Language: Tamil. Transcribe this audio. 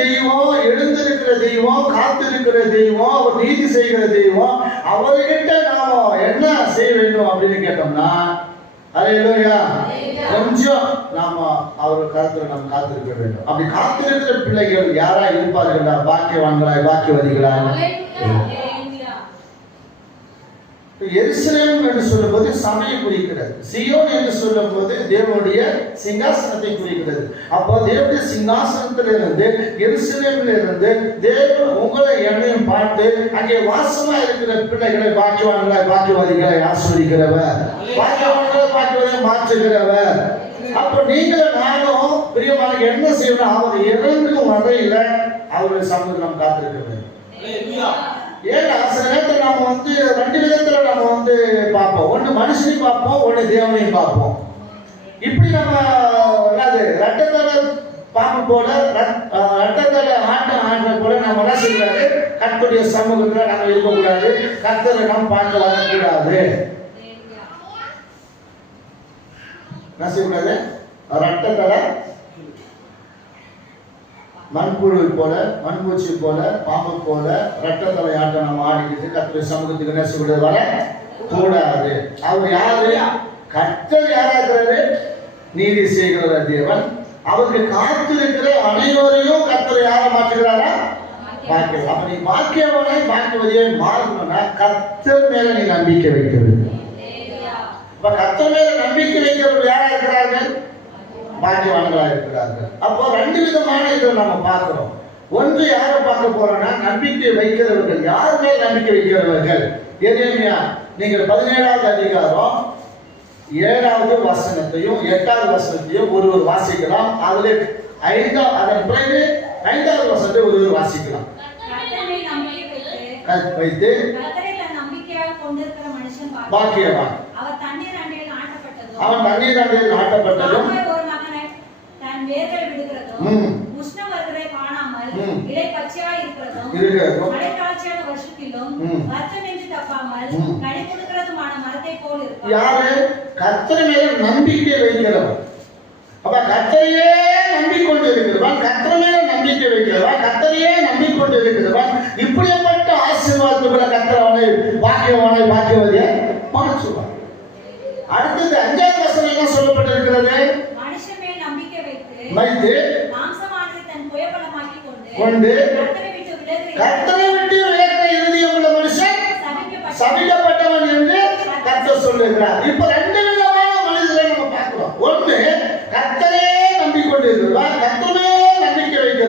தெய்வம், எழுந்திருக்கிற தெய்வம், காத்திருக்கிற தெய்வம், அவர் நீதி செய்கிற தெய்வம். அவர்கிட்ட நாம என்ன செய்ய வேண்டும் அப்படின்னு கேட்டோம்னா, அல்லேலூயா, கொஞ்சம் நாம அவர் கருத்துல நாம் காத்திருக்க வேண்டும். அப்படி காத்திருக்கிற பிள்ளைகள் யாரா இருப்பார்களா? பாக்கியவான்களாய், பாக்கியவதிகளாய். எருசலேம் என்று சொல்லும் போது சபையை குறிக்கிறது. சியோன் என்று சொல்லும் போது தேவனுடைய சிங்காசனத்தை குறிக்கிறது. அப்போ தேவனுடைய சிங்காசனத்திலிருந்து, எருசலேமில் இருந்து தேவன் உங்களை என்னையும் பார்த்து அங்கே வாசமா இருக்கிற பிள்ளைகளை பாக்கியவான்களாய், பாக்கியவாதிகளை ஆஸ்வதிக்கிறவர், பாக்கியவான்களை பாக்கியவாதிகளை மாற்றுகிறவர். அப்ப நீங்களும் நானும் பிரியமான என்ன செய்யணும்? அவர் இறங்கும் வரையில அவருடைய சமூகம் காத்திருக்க வேண்டும். ஏன்னா சில நேரத்தில் நாம ரெண்டு விதத்துல நம்ம பார்ப்போம். ஒண்ணு மனுஷனையும் பார்ப்போம், ஒண்ணு தேவனையும் பார்ப்போம். இப்படி நம்ம என்னது ரத்தத்தலை பாம்பு போல, ரத்தத்தலை ஆட்டம் ஆடுற போல நம்ம என்ன செய்யக்கூடாது? கர்த்தருடைய சமூகத்துல நம்ம இருக்கக்கூடாது, கர்த்தரை நாம் பார்க்க வரக்கூடாது. என்ன செய்யக்கூடாது? ரத்தத்தலை மண்புழு போல, மண்பூச்சி போல, பாம்பு போல ரத்தத்தலை ஆட்டம் நம்ம ஆடிக்கிட்டு கர்த்தருடைய சமூகத்துக்கு என்ன செய்ய வர கூடாது. அவர் யாரு? கர்த்தர் யாரா இருக்கிறாரு? நீதி செய்கிற தேவன். அவருக்கு காத்திருக்கிற அனைவரையும் கர்த்தர் யார மாற்றுகிறாரா? பாக்கியம். அப்ப நீ பாக்கியவனை பாக்கியவதியை மாறணும்னா கர்த்தர் மேல நீ நம்பிக்கை வைக்க வேண்டும். இப்ப கர்த்தர் மேல நம்பிக்கை வைக்கிறவர்கள் யாரா இருக்கிறார்கள்? பாக்கியவான்களாக இருக்கிறார்கள். அப்போ ரெண்டு விதமான இதை நம்ம பார்க்கிறோம். ஒன்று யாரை பார்க்க போறோம்னா நம்பிக்கை வைக்கிறவர்கள். யார் மேல் நம்பிக்கை வைக்கிறவர்கள்? எரேமியா நீங்கள் 17வது அதிகாரம் 7வது வசனத்தையும் 8வது வசனத்தையும் ஒருவர் வாசிக்கலாம். அதுல அதன் பிறகு 5வது வசனத்தை ஒருவர் வாசிக்கலாம். வைத்து பாக்கியவான். அவன் தண்ணீர் அண்டையில் நாட்டப்பட்டதும் யாரு? கர்த்தர் மேல நம்பிக்கை வைக்கிறவன். அப்ப கர்த்தரையே நம்பிக்கொண்டு இருக்கிறவன், கர்த்தர் மேல நம்பிக்கை வைக்கிறவன், கர்த்தரையே நம்பிக்கொண்டு இருக்கிறவன் இப்படிப்பட்ட ஆசீர்வாதத்துக்குள்ள கர்த்தர் அவனை பாக்கியவானை பாக்கியவதியை மாற்றுவான். அடுத்தது 5வது வசனம் என்ன சொல்லப்பட்டிருக்கிறது? வைத்து கொண்டு கர்த்தரை விட்டு விலகின இருதயம் உள்ள மனுஷன் சபிக்கப்பட்டவன் என்று கர்த்தர் சொல்லுகிறார். இப்ப